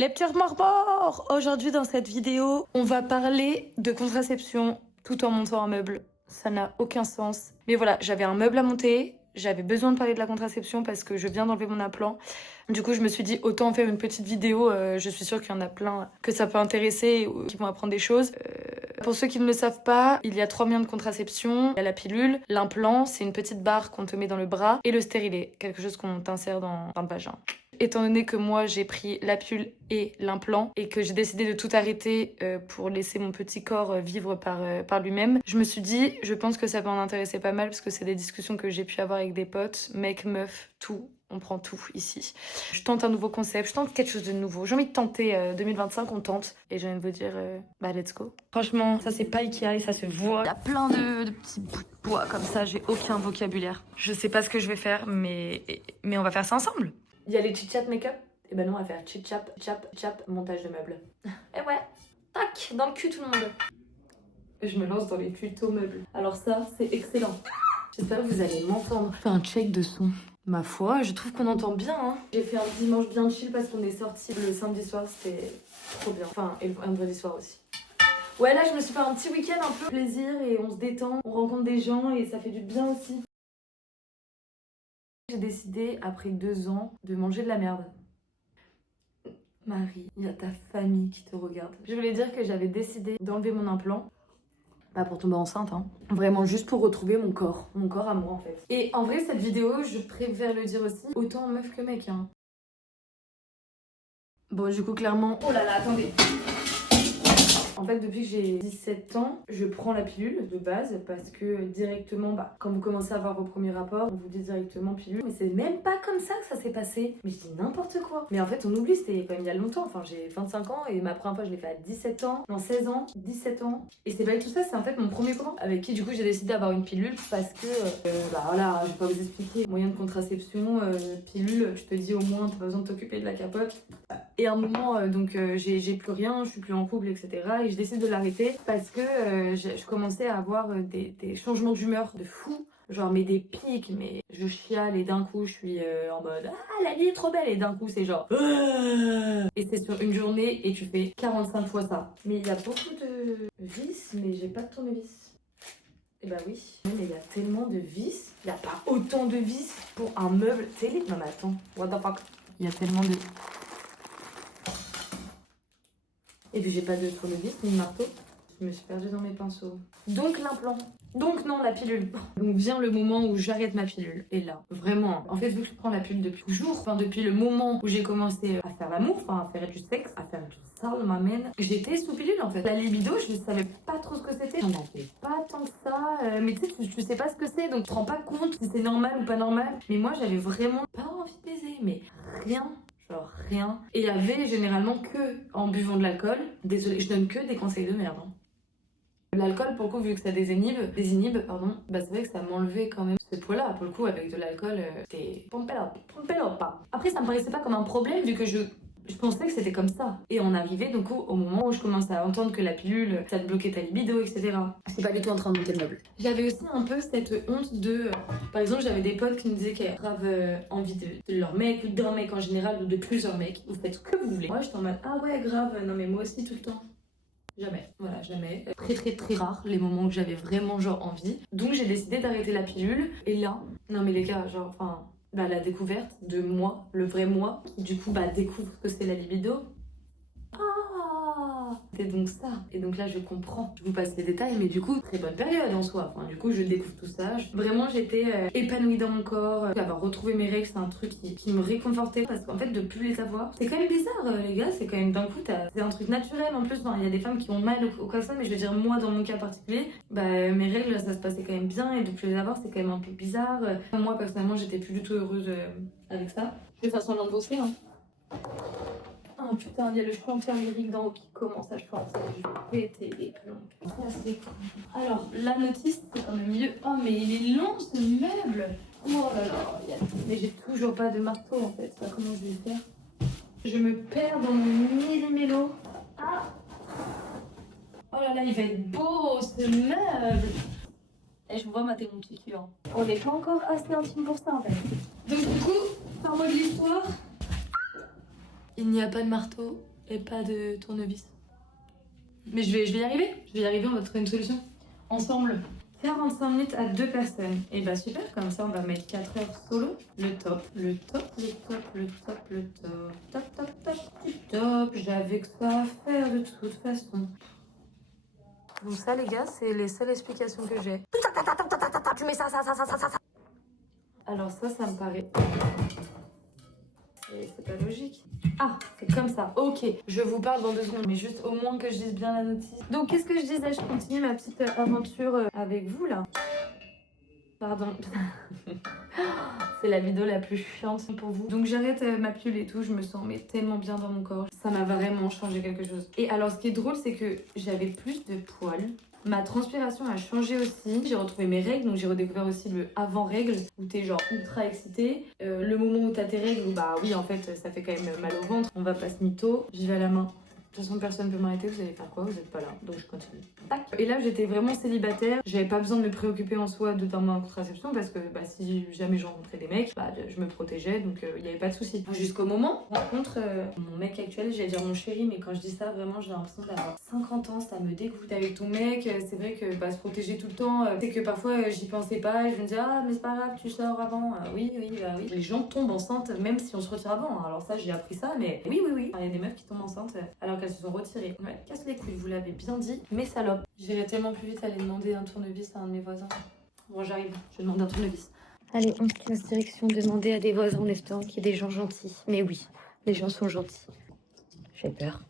Lecture mort. Aujourd'hui dans cette vidéo, on va parler de contraception tout en montant un meuble. Ça n'a aucun sens. Mais voilà, j'avais un meuble à monter, j'avais besoin de parler de la contraception parce que je viens d'enlever mon implant. Du coup, je me suis dit autant faire une petite vidéo, je suis sûre qu'il y en a plein que ça peut intéresser ou qui vont apprendre des choses. Pour ceux qui ne le savent pas, il y a 3 moyens de contraception. Il y a la pilule, l'implant, c'est une petite barre qu'on te met dans le bras, et le stérilet, quelque chose qu'on t'insère dans le vagin. Étant donné que moi j'ai pris la pilule et l'implant et que j'ai décidé de tout arrêter pour laisser mon petit corps vivre par lui-même, je me suis dit, je pense que ça peut en intéresser pas mal parce que c'est des discussions que j'ai pu avoir avec des potes, mecs, meufs, tout. On prend tout ici. Je tente un nouveau concept, je tente quelque chose de nouveau. J'ai envie de tenter 2025, on tente. Et j'ai envie de vous dire, bah let's go. Franchement, ça c'est pas Ikea et ça se voit. Il y a plein de petits bouts de bois comme ça, j'ai aucun vocabulaire. Je sais pas ce que je vais faire, mais on va faire ça ensemble. Il y a les chit-chat make-up. Et ben non, on va faire chit-chat, chap, montage de meubles. Et ouais, tac, dans le cul tout le monde. Je me lance dans les tutos meubles. Alors ça, c'est excellent. J'espère que vous allez m'entendre. Je fais un check de son. Ma foi, je trouve qu'on entend bien. Hein. J'ai fait un dimanche bien chill parce qu'on est sorti le samedi soir, c'était trop bien. Enfin, et le vendredi soir aussi. Ouais, là, je me suis fait un petit week-end un peu plaisir et on se détend. On rencontre des gens et ça fait du bien aussi. J'ai décidé, après 2 ans, de manger de la merde. Marie, il y a ta famille qui te regarde. Je voulais dire que j'avais décidé d'enlever mon implant. Pas pour tomber enceinte, hein. Vraiment juste pour retrouver mon corps à moi en fait. Et en vrai, cette vidéo, je préfère le dire aussi, autant meuf que mec, hein. Bon, du coup, clairement... Oh là là, attendez. En fait, depuis que j'ai 17 ans, je prends la pilule de base parce que directement, quand vous commencez à avoir vos premiers rapports, on vous dit directement pilule. Mais c'est même pas comme ça que ça s'est passé. Mais je dis n'importe quoi. Mais en fait, on oublie, c'était quand même il y a longtemps. Enfin, j'ai 25 ans et ma première fois, je l'ai fait à 17 ans. Non, 16 ans, 17 ans. Et c'est pas du tout ça, c'est en fait mon premier copain avec qui, du coup, j'ai décidé d'avoir une pilule parce que, voilà, je vais pas vous expliquer. Moyen de contraception, pilule, je te dis au moins, t'as pas besoin de t'occuper de la capote. Et à un moment, j'ai plus rien, je suis plus en couple, etc. Et je décide de l'arrêter parce que je commençais à avoir des changements d'humeur de fou. Genre, mais des pics, mais je chiale et d'un coup, je suis en mode « Ah, la vie est trop belle !» Et d'un coup, c'est genre « Et c'est sur une journée et tu fais 45 fois ça. Mais il y a beaucoup de vis, mais j'ai pas de tournevis. Et bah oui, mais il y a tellement de vis. Il n'y a pas autant de vis pour un meuble télé. Non mais attends, what the fuck. Il y a tellement de... Et puis j'ai pas de tournevis ni de marteau. Je me suis perdue dans mes pinceaux. Donc l'implant. Donc non, la pilule. Donc vient le moment où j'arrête ma pilule. Et là, vraiment, en fait, vu que je prends la pilule depuis toujours, enfin depuis le moment où j'ai commencé à faire l'amour, enfin à faire du sexe, à faire du sale, m'amène, j'étais sous pilule en fait. La libido, je ne savais pas trop ce que c'était. J'en avais pas tant que ça. Mais tu sais, tu sais pas ce que c'est, donc tu te rends pas compte si c'est normal ou pas normal. Mais moi, j'avais vraiment pas envie de baiser, mais rien. Genre rien. Et il y avait généralement que en buvant de l'alcool. Désolée, je donne que des conseils de merde. Hein. L'alcool, pour le coup, vu que ça désinhibe, bah c'est vrai que ça m'enlevait quand même ce poids-là. Pour le coup, avec de l'alcool, c'était pompé pas. Après, ça me paraissait pas comme un problème vu que je pensais que c'était comme ça. Et on arrivait donc au moment où je commençais à entendre que la pilule, ça te bloquait ta libido, etc. J'étais pas du tout en train de monter le meuble. J'avais aussi un peu cette honte de... par exemple, j'avais des potes qui me disaient qu'elles avaient grave envie de leur mec, ou d'un mec en général, ou de plusieurs mecs. Vous faites ce que vous voulez. Moi, j'étais en mode, ah ouais, grave, non mais moi aussi tout le temps. Jamais, voilà, jamais. Très rare les moments où j'avais vraiment genre envie. Donc j'ai décidé d'arrêter la pilule. Et là, non mais les gars, genre, enfin, la découverte de moi, le vrai moi, qui du coup découvre ce que c'est la libido. Ah, c'est donc ça. Et donc là, je comprends. Je vous passe les détails, mais du coup, très bonne période en soi. Enfin, du coup, je découvre tout ça. Vraiment, j'étais épanouie dans mon corps. Avoir retrouvé mes règles, c'est un truc qui me réconfortait parce qu'en fait, de plus les avoir, c'est quand même bizarre, les gars. C'est quand même d'un coup, c'est un truc naturel en plus. Il y a des femmes qui ont mal au col, mais je veux dire, moi, dans mon cas particulier, mes règles, ça se passait quand même bien et de plus les avoir, c'est quand même un peu bizarre. Moi, personnellement, j'étais plus du tout heureuse avec ça. Je vais faire semblant de bosser, hein. Oh putain, il y a le chanteur lyrique d'en haut qui commence à chanter. Je vais péter les plombs. Alors, la notice, c'est quand même mieux. Oh, mais il est long ce meuble. Oh là là, mais j'ai toujours pas de marteau en fait. Ça, comment je vais faire? Je me perds dans mon millimélo. Ah. Oh là là, il va être beau ce meuble. Et je vous vois mater mon petit cul. Hein. On n'est pas encore assez intime pour ça en fait. Donc du coup, par mode de l'histoire, Il n'y a pas de marteau et pas de tournevis. Mais je vais y arriver. Je vais y arriver, on va trouver une solution. Ensemble. 45 minutes à 2 personnes. Et bah super, comme ça on va mettre 4 heures solo. Le top, le top, le top, le top, le top. Top, top, top, du top. J'avais que ça à faire de toute façon. Donc ça les gars, c'est les seules explications que j'ai. Tu mets ça. Alors ça me paraît... C'est pas logique. Ah, c'est comme ça. Ok, je vous parle dans 2 secondes, mais juste au moins que je dise bien la notice. Donc, qu'est-ce que je disais? Je continue ma petite aventure avec vous, là. Pardon. C'est la vidéo la plus chiante pour vous. Donc, j'arrête ma pilule et tout. Je me sens mais tellement bien dans mon corps. Ça m'a vraiment changé quelque chose. Et alors, ce qui est drôle, c'est que j'avais plus de poils. Ma transpiration a changé aussi. J'ai retrouvé mes règles, donc j'ai redécouvert aussi le avant-règles où t'es genre ultra excitée. Le moment où t'as tes règles, où bah oui, en fait, ça fait quand même mal au ventre. On va pas se mytho. J'y vais à la main. De toute façon, personne ne peut m'arrêter. Vous allez faire quoi? Vous n'êtes pas là. Donc je continue. Tac. Et là, j'étais vraiment célibataire. J'avais pas besoin de me préoccuper en soi de dans ma contraception parce que bah, si jamais je rencontrais des mecs, bah, je me protégeais. Donc il n'y avait pas de souci. Jusqu'au moment où je rencontre mon mec actuel, j'allais dire mon chéri, mais quand je dis ça, vraiment, j'ai l'impression d'avoir 50 ans. Ça me dégoûte. Avec ton mec, c'est vrai que bah, se protéger tout le temps, c'est que parfois j'y pensais pas. Et je me disais, ah, mais c'est pas grave, tu sors avant. Oui. Les gens tombent enceintes même si on se retire avant. Alors ça, j'ai appris ça, mais oui. Il y a des meufs qui tombent enceintes alors qu'elles se sont retirées. Ouais, casse les couilles, vous l'avez bien dit, mais salope. J'irai tellement plus vite aller demander un tournevis à un de mes voisins. Bon, j'arrive, je demande un tournevis. Allez, on casse direction demander à des voisins en espérant qu'il y ait des gens gentils. Mais oui, les gens sont gentils. J'ai peur.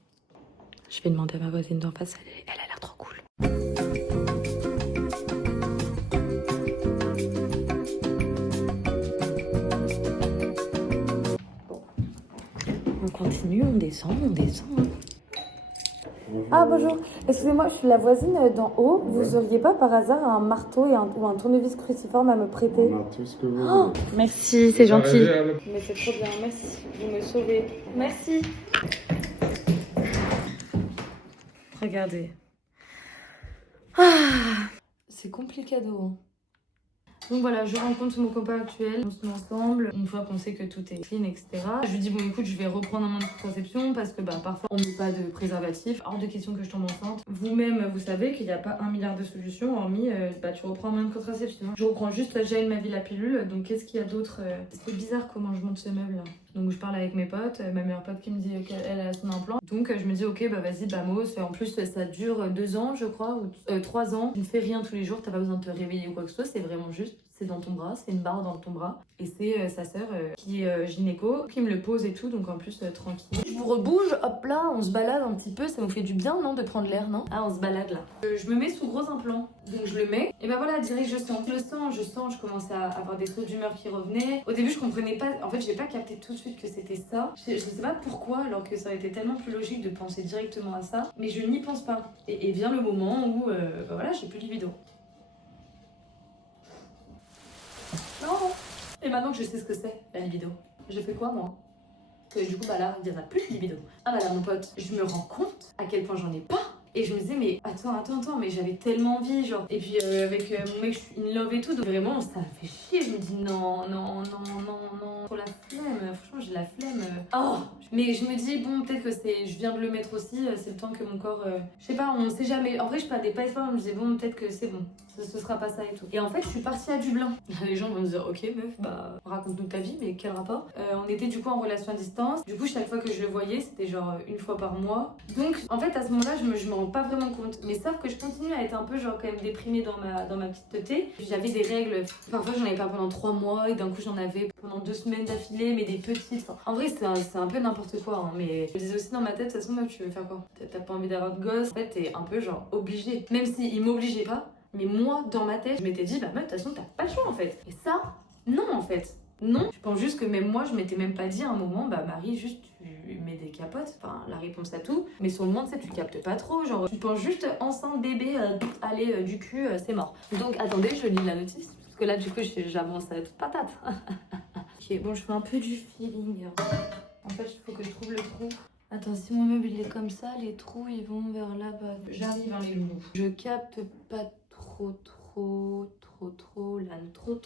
Je vais demander à ma voisine d'en face, elle a l'air trop cool. Bon. On continue, on descend. Ah bonjour, excusez-moi, je suis la voisine d'en haut. Ouais. Vous auriez pas par hasard un marteau ou un tournevis cruciforme à me prêter? On a tout ce que vous voulez. Merci, c'est gentil. Mais c'est trop bien, merci. Vous me sauvez. Merci. Regardez. Ah, c'est complicado. Hein. Donc voilà, je rencontre mon copain actuel, on se met ensemble, une fois qu'on sait que tout est clean, etc. Je lui dis bon écoute, je vais reprendre un moyen de contraception parce que bah, parfois on met pas de préservatif, hors de question que je tombe enceinte. Vous-même, vous savez qu'il n'y a pas 1 milliard de solutions, hormis bah, tu reprends un moyen de contraception. Je reprends juste, j'ai ma vie la pilule, donc qu'est-ce qu'il y a d'autre? C'est bizarre comment je monte ce meuble là. Donc je parle avec mes potes, ma meilleure pote qui me dit qu'elle a son implant. Donc je me dis ok bah vas-y Bamos, en plus ça dure 2 ans je crois, ou 3 ans. Tu ne fais rien tous les jours, t'as pas besoin de te réveiller ou quoi que ce soit, c'est vraiment juste, c'est dans ton bras, c'est une barre dans ton bras. Et c'est sa sœur qui est gynéco, qui me le pose et tout, donc en plus tranquille. Je vous rebouge, hop là, on se balade un petit peu, ça nous fait du bien non de prendre l'air non? Ah on se balade là. Je me mets sous gros implant, donc je le mets, et bah voilà, direct je sens, je commence à avoir des sauts d'humeur qui revenaient. Au début je comprenais pas, en fait j'ai pas capté tout de suite que c'était ça. Je sais pas pourquoi, alors que ça aurait été tellement plus logique de penser directement à ça, mais je n'y pense pas. Et vient le moment où, bah voilà, j'ai plus de libido. Non. Et maintenant que je sais ce que c'est, la libido, je fais quoi moi? Parce que du coup, bah là, il n'y en a plus de libido. Ah bah là, mon pote, je me rends compte à quel point j'en ai pas. Et je me disais, mais attends, mais j'avais tellement envie, genre. Et puis avec mon mec, je suis in love et tout, donc vraiment, ça me fait chier. Je me dis, non, trop la flemme. Franchement, j'ai la flemme. Oh. Mais je me dis, bon, peut-être que je viens de le mettre aussi, c'est le temps que mon corps. Je sais pas, on sait jamais. En vrai, je perdais pas espoir, je me disais, bon, peut-être que c'est bon. Ce sera pas ça et tout. Et en fait, je suis partie à Dublin. Les gens vont me dire, ok, meuf, bah, raconte-nous ta vie, mais quel rapport? On était du coup en relation à distance. Du coup, chaque fois que je le voyais, c'était genre 1 fois par mois. Donc, en fait, à ce moment-là, je me rends pas vraiment compte. Mais sauf que je continue à être un peu, genre, quand même déprimée dans ma petite teuté. J'avais des règles. Parfois, j'en avais pas pendant 3 mois, et d'un coup, j'en avais pendant 2 semaines d'affilée, mais des petites. Enfin, en vrai, c'est un peu n'importe quoi, hein. Mais je me disais aussi dans ma tête, de toute façon, meuf, tu veux faire quoi? T'as pas envie d'avoir de gosse. En fait, t'es un peu, genre, obligée. Même s'il m'obligeait pas. Mais moi, dans ma tête, je m'étais dit, bah meuf, de toute façon, t'as pas le choix en fait. Et ça, non en fait. Non. Je pense juste que même moi, je m'étais même pas dit à un moment, bah Marie, juste tu mets des capotes, enfin la réponse à tout. Mais sur le moment, tu sais, tu captes pas trop. Genre, tu penses juste enceinte, bébé, allez, du cul, c'est mort. Donc attendez, je lis la notice. Parce que là, du coup, j'avance à toute patate. Ok, bon, je fais un peu du feeling. En fait, il faut que je trouve le trou. Attends, si mon meuble il est comme ça, les trous ils vont vers là-bas. J'arrive, hein, les loups. Je capte pas trop. l'âne trop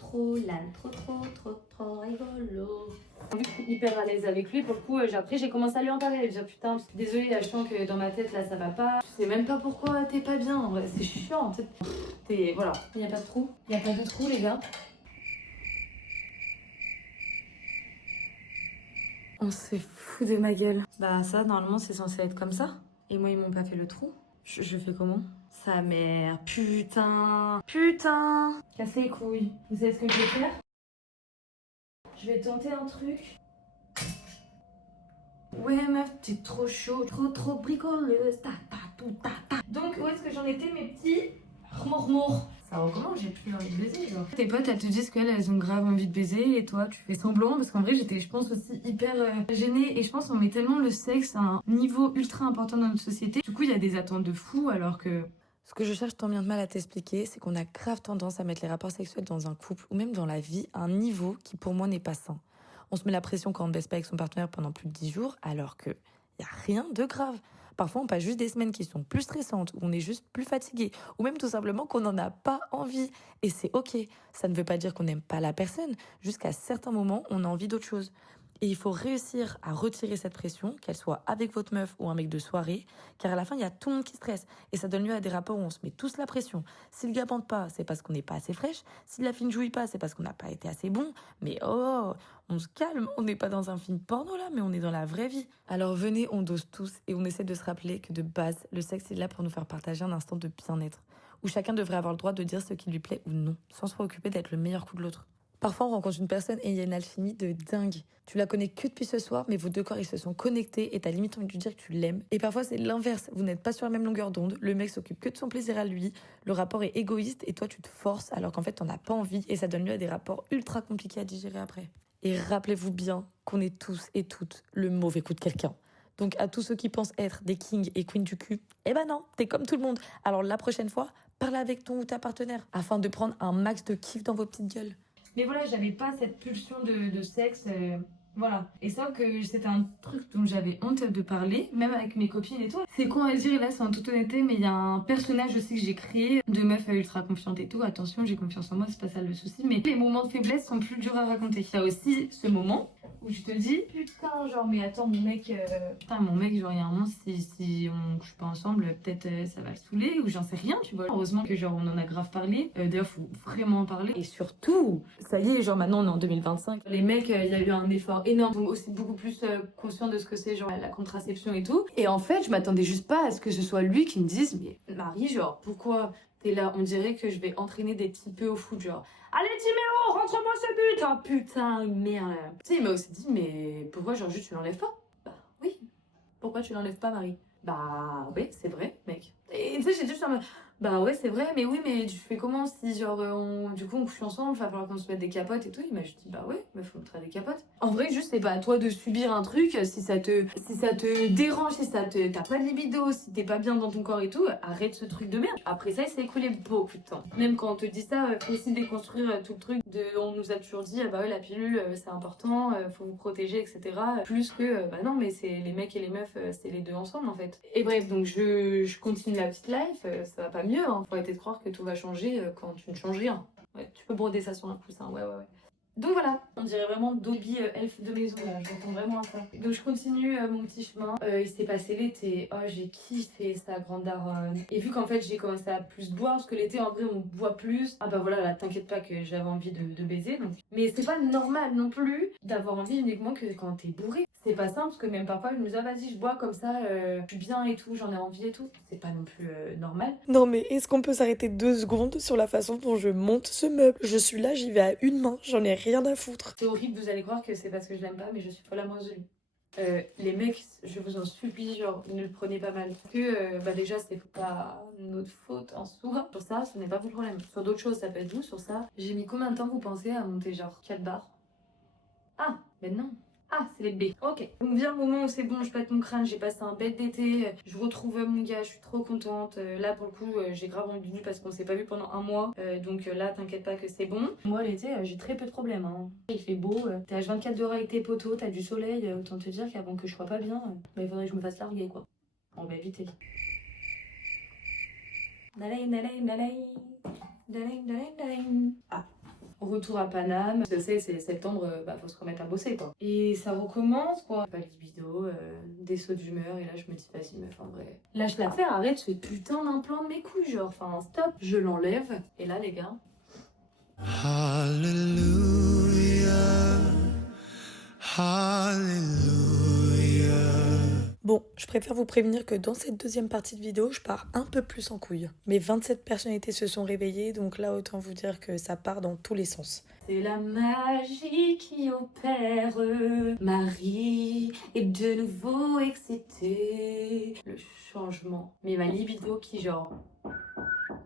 rigolo. Je suis hyper à l'aise avec lui, pour le coup, après j'ai commencé à lui en parler, à lui dire putain, désolée, là, je sens que dans ma tête là ça va pas. Je sais même pas pourquoi t'es pas bien, en vrai, c'est chiant, voilà. Il y a pas de trou, il y a pas de trou les gars. On se fout de ma gueule. Bah ça, normalement, c'est censé être comme ça. Et moi, ils m'ont pas fait le trou. Je fais comment? Sa mère. Putain. Putain. Cassez les couilles. Vous savez ce que je vais faire? Je vais tenter un truc. Ouais meuf, t'es trop chaud, trop bricoleuse. Donc où est-ce que j'en étais mes petits remords? Ça recommence, j'ai plus envie de baiser genre. Tes potes elles te disent qu'elles ont grave envie de baiser et toi tu fais semblant parce qu'en vrai j'étais je pense aussi hyper gênée et je pense qu'on met tellement le sexe à un niveau ultra important dans notre société. Du coup il y a des attentes de fou alors que... Ce que je cherche tant bien de mal à t'expliquer, c'est qu'on a grave tendance à mettre les rapports sexuels dans un couple ou même dans la vie à un niveau qui pour moi n'est pas sain. On se met la pression quand on ne baisse pas avec son partenaire pendant plus de 10 jours alors que y a rien de grave. Parfois, on passe juste des semaines qui sont plus stressantes, où on est juste plus fatigué, ou même tout simplement qu'on n'en a pas envie. Et c'est ok. Ça ne veut pas dire qu'on n'aime pas la personne. Jusqu'à certains moments, on a envie d'autre chose. Et il faut réussir à retirer cette pression, qu'elle soit avec votre meuf ou un mec de soirée, car à la fin, il y a tout le monde qui stresse. Et ça donne lieu à des rapports où on se met tous la pression. Si le gars bande pas, c'est parce qu'on n'est pas assez fraîche. Si la fille ne jouit pas, c'est parce qu'on n'a pas été assez bon. Mais oh, on se calme, on n'est pas dans un film porno là, mais on est dans la vraie vie. Alors venez, on dose tous et on essaie de se rappeler que de base, le sexe est là pour nous faire partager un instant de bien-être, où chacun devrait avoir le droit de dire ce qui lui plaît ou non, sans se préoccuper d'être le meilleur coup de l'autre. Parfois, on rencontre une personne et il y a une alchimie de dingue. Tu la connais que depuis ce soir, mais vos deux corps, ils se sont connectés et t'as limite envie de lui dire que tu l'aimes. Et parfois, c'est l'inverse. Vous n'êtes pas sur la même longueur d'onde. Le mec s'occupe que de son plaisir à lui. Le rapport est égoïste et toi, tu te forces alors qu'en fait, t'en as pas envie et ça donne lieu à des rapports ultra compliqués à digérer après. Et rappelez-vous bien qu'on est tous et toutes le mauvais coup de quelqu'un. Donc à tous ceux qui pensent être des kings et queens du cul, eh ben non, t'es comme tout le monde. Alors la prochaine fois, parle avec ton ou ta partenaire afin de prendre un max de kiff dans vos petites gueules. Mais voilà, j'avais pas cette pulsion de sexe, voilà. Et ça que c'était un truc dont j'avais honte de parler, même avec mes copines et tout. C'est con à dire, et là c'est en toute honnêteté, mais il y a un personnage aussi que j'ai créé de meuf ultra confiante et tout. Attention, j'ai confiance en moi, c'est pas ça le souci. Mais les moments de faiblesse sont plus durs à raconter. Il y a aussi ce moment où je te dis, putain, genre, mais attends, mon mec, genre, il y a un moment, si on couche pas ensemble, peut-être ça va le saouler, ou j'en sais rien, tu vois. Heureusement que, genre, on en a grave parlé. D'ailleurs, faut vraiment en parler. Et surtout, ça y est, genre, maintenant, on est en 2025. Les mecs, il y a eu un effort énorme, donc aussi beaucoup plus conscient de ce que c'est, genre, la contraception et tout. Et en fait, je m'attendais juste pas à ce que ce soit lui qui me dise, mais Marie, genre, pourquoi t'es là? On dirait que je vais entraîner des petits peu au foot, genre. Allez Timéo, rentre-moi ce but! Ah putain, merde. Tu sais, il m'a aussi dit, mais pourquoi genre juste tu l'enlèves pas? Bah oui. Pourquoi tu l'enlèves pas, Marie? Bah oui, c'est vrai, mec. Et tu sais, j'ai juste en mode, bah ouais, c'est vrai, mais oui, mais tu fais comment si genre du coup on couche ensemble, il va falloir qu'on se mette des capotes et tout. Il m'a juste dit, bah ouais, mais faut mettre des capotes. En vrai, juste c'est pas à toi de subir un truc si ça te dérange, si t'as pas de libido, si t'es pas bien dans ton corps et tout, arrête ce truc de merde. Après ça, il s'est écoulé beaucoup de temps. Même quand on te dit ça, faut aussi déconstruire tout le truc de, on nous a toujours dit, ah bah ouais, la pilule c'est important, faut vous protéger, etc. Plus que, bah non, mais c'est les mecs et les meufs, c'est les deux ensemble en fait. Et bref, donc je continue la petite life, ça va pas mieux, hein. Faut arrêter de croire que tout va changer quand tu ne changes rien. Ouais, tu peux broder ça sur un coussin, ouais. Donc voilà, on dirait vraiment Dobby, elfe de maison, là, j'entends vraiment à ça. Donc je continue mon petit chemin. Il s'est passé l'été, oh j'ai kiffé sa grande daronne. Et vu qu'en fait j'ai commencé à plus boire, parce que l'été en vrai on boit plus. Ah bah voilà, là t'inquiète pas que j'avais envie de baiser. Donc. Mais c'est pas normal non plus d'avoir envie uniquement que quand t'es bourré. C'est pas simple, parce que même parfois je me dis, ah vas-y je bois comme ça, je suis bien et tout, j'en ai envie et tout. C'est pas non plus normal. Non mais est-ce qu'on peut s'arrêter 2 secondes sur la façon dont je monte ce meuble? Je suis là, j'y vais à une main, j'en ai rien à foutre. C'est horrible, vous allez croire que c'est parce que je l'aime pas, mais je suis folle amoureuse de lui. Les mecs, je vous en supplie, genre, ne le prenez pas mal. Bah déjà, c'est pas notre faute en soi. Sur ça, ce n'est pas votre problème. Sur d'autres choses, ça peut être vous. Sur ça, j'ai mis combien de temps, vous pensez, à monter genre 4 barres? Ah, ben non. Ah, c'est les B. Ok. Donc vient le moment où c'est bon, je pète mon crâne, j'ai passé un bête d'été, je retrouve mon gars, je suis trop contente. Là, pour le coup, j'ai grave envie de lui parce qu'on s'est pas vu pendant un mois. Donc là, t'inquiète pas que c'est bon. Moi, l'été, j'ai très peu de problèmes. Hein. Il fait beau, t'es H24 dehors avec tes potos, t'as du soleil. Autant te dire qu'avant que je sois pas bien, bah, il faudrait que je me fasse larguer, quoi. On va éviter. Ah. Retour à Paname, c'est septembre, faut se remettre à bosser quoi. Et ça recommence quoi. Pas de libido, des sauts d'humeur et là je me dis vas-y meuf en vrai. Lâche l'affaire, arrête ce putain d'implant de mes couilles genre, enfin stop. Je l'enlève et là les gars. Hallelujah, Hallelujah. Bon, je préfère vous prévenir que dans cette deuxième partie de vidéo, je pars un peu plus en couille. Mes 27 personnalités se sont réveillées, donc là, autant vous dire que ça part dans tous les sens. C'est la magie qui opère. Marie est de nouveau excitée. Le changement. Mais ma libido qui genre...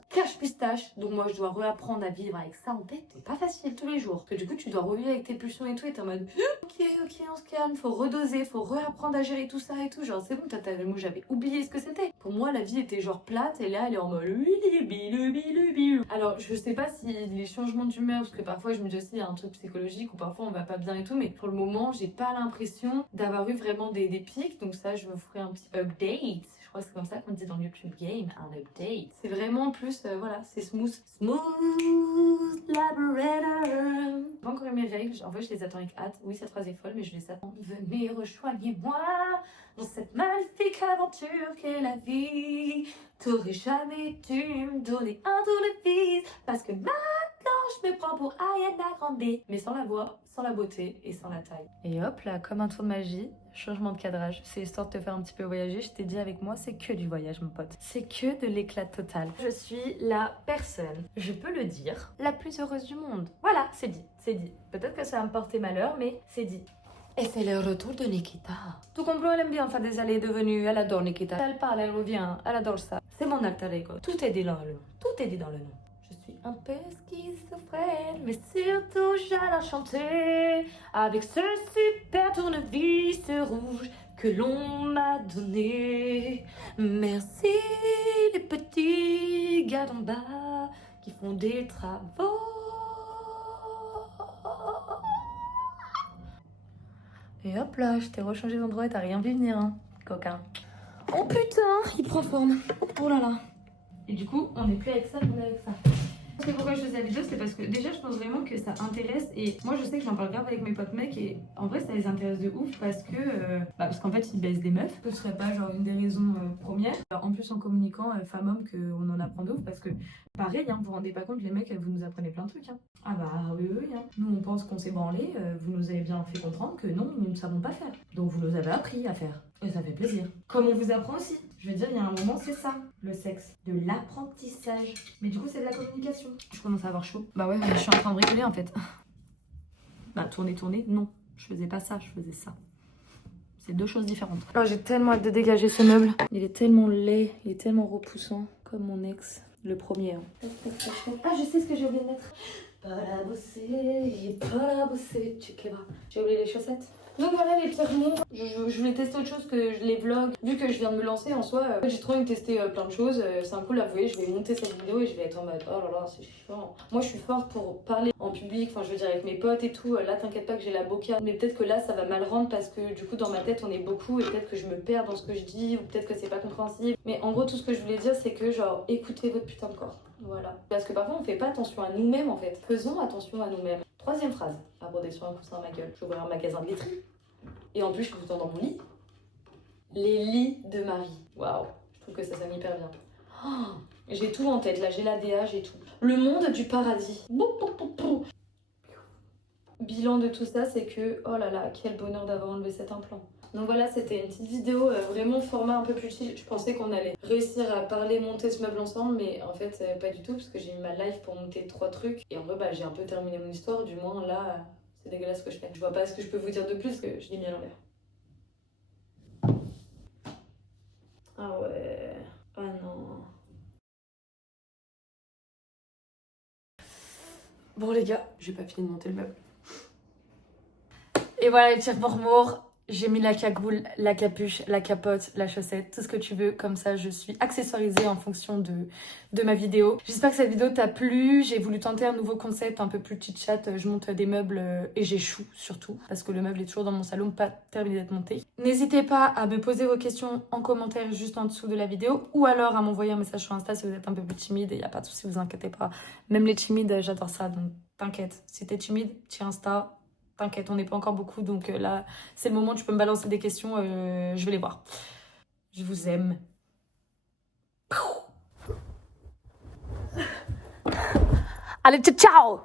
cache pistache, donc moi je dois réapprendre à vivre avec ça en tête, c'est pas facile tous les jours. Parce que du coup tu dois revivre avec tes pulsions et tout et t'es en mode ok on se calme, faut redoser, faut réapprendre à gérer tout ça et tout, genre c'est bon, moi j'avais oublié ce que c'était. Pour moi la vie était genre plate et là elle est en mode bilou. Alors je sais pas si les changements d'humeur, parce que parfois je me dis aussi il y a un truc psychologique ou parfois on va pas bien et tout, mais pour le moment j'ai pas l'impression d'avoir eu vraiment des pics, donc ça je me ferai un petit update. Je crois que c'est comme ça qu'on dit dans YouTube Game, un update. C'est vraiment plus, voilà, c'est smooth. Smooth Labrador. Pas encore eu mes règles, en fait je les attends avec hâte. Oui, cette phrase est folle, mais je les attends. Venez rejoignez-moi dans cette magnifique aventure qu'est la vie. T'aurais jamais dû me donner un tournevis, parce que maintenant je me prends pour Ariana Grande. Mais sans la voix, sans la beauté et sans la taille. Et hop là, comme un tour de magie, changement de cadrage. C'est histoire de te faire un petit peu voyager. Je t'ai dit avec moi, c'est que du voyage mon pote. C'est que de l'éclat total. Je suis la personne, je peux le dire, la plus heureuse du monde. Voilà, c'est dit, c'est dit. Peut-être que ça va me porter malheur, mais c'est dit. Et c'est le retour de Nikita. Tout complot, elle aime bien faire des allées et devenues. Elle adore Nikita. Elle parle, elle revient, elle adore ça. C'est mon alter ego. Tout est dit dans le nom. Tout est dit dans le nom. Je suis un peu schizophrène, mais surtout j'adore chanter avec ce super tournevis rouge que l'on m'a donné. Merci les petits gars d'en bas qui font des travaux. Et hop là, je t'ai rechangé d'endroit et t'as rien vu venir, hein, coquin. Oh putain, il prend forme. Oh là là. Et du coup, on n'est plus avec ça, on est avec ça. Parce que pourquoi je faisais la vidéo, c'est parce que déjà je pense vraiment que ça intéresse, et moi je sais que j'en parle grave avec mes potes mecs et en vrai ça les intéresse de ouf parce que parce qu'en fait ils baissent des meufs. Ce serait pas genre une des raisons premières. Alors, en plus en communiquant femme-homme qu'on en apprend de ouf parce que pareil, hein, vous vous rendez pas compte les mecs, vous nous apprenez plein de trucs. Hein. Ah bah oui, hein. Nous on pense qu'on s'est branlé, vous nous avez bien fait comprendre que non, nous ne savons pas faire. Donc vous nous avez appris à faire. Et ça fait plaisir. Comme on vous apprend aussi. Je veux dire, il y a un moment, c'est ça, le sexe. De l'apprentissage. Mais du coup, c'est de la communication. Je commence à avoir chaud. Bah ouais, je suis en train de rigoler en fait. Bah, tourner, non. Je faisais pas ça, je faisais ça. C'est deux choses différentes. Alors, j'ai tellement hâte de dégager ce meuble. Il est tellement laid, il est tellement repoussant. Comme mon ex, le premier. Hein. Ah, je sais ce que j'ai oublié de mettre. Pas la bosser, tu kebab. J'ai oublié les chaussettes. Donc voilà les petits remous. Je voulais tester autre chose que les vlogs. Vu que je viens de me lancer en soi, j'ai trop envie de tester plein de choses. C'est un coup là, vous voyez, je vais monter cette vidéo et je vais être en mode oh là là, c'est chiant. Moi je suis forte pour parler en public, enfin je veux dire avec mes potes et tout. Là t'inquiète pas que j'ai la boca. Mais peut-être que là ça va mal rendre parce que du coup dans ma tête on est beaucoup et peut-être que je me perds dans ce que je dis ou peut-être que c'est pas compréhensible. Mais en gros tout ce que je voulais dire c'est que genre écoutez votre putain de corps. Voilà. Parce que parfois on fait pas attention à nous-mêmes en fait. Faisons attention à nous-mêmes. Troisième phrase, à broder sur un coussin à ma gueule. Je vais ouvrir un magasin de literie. Et en plus, je peux vous dans mon lit. Les lits de Marie. Waouh, je trouve que ça sonne hyper bien. Oh, j'ai tout en tête, là, j'ai l'ADA, j'ai tout. Le monde du paradis. Bilan de tout ça, c'est que, oh là là, quel bonheur d'avoir enlevé cet implant. Donc voilà, c'était une petite vidéo vraiment format un peu plus chill. Je pensais qu'on allait réussir à parler, monter ce meuble ensemble, mais en fait, pas du tout, parce que j'ai mis ma life pour monter 3 trucs. Et en vrai, bah, j'ai un peu terminé mon histoire, du moins là... C'est dégueulasse ce que je fais. Je vois pas ce que je peux vous dire de plus que je l'ai mis à l'envers. Ah ouais. Ah non. Bon les gars, j'ai pas fini de monter le meuble. Et voilà les petits mormours. J'ai mis la cagoule, la capuche, la capote, la chaussette, tout ce que tu veux. Comme ça, je suis accessorisée en fonction de ma vidéo. J'espère que cette vidéo t'a plu. J'ai voulu tenter un nouveau concept un peu plus chit-chat. Je monte des meubles et j'échoue surtout. Parce que le meuble est toujours dans mon salon, pas terminé d'être monté. N'hésitez pas à me poser vos questions en commentaire juste en dessous de la vidéo. Ou alors à m'envoyer un message sur Insta si vous êtes un peu plus timide. Et il n'y a pas de souci, vous inquiétez pas. Même les timides, j'adore ça. Donc t'inquiète. Si t'es timide, tiens Insta. T'inquiète, on n'est pas encore beaucoup, donc là, c'est le moment où tu peux me balancer des questions, je vais les voir. Je vous aime. Allez, ciao!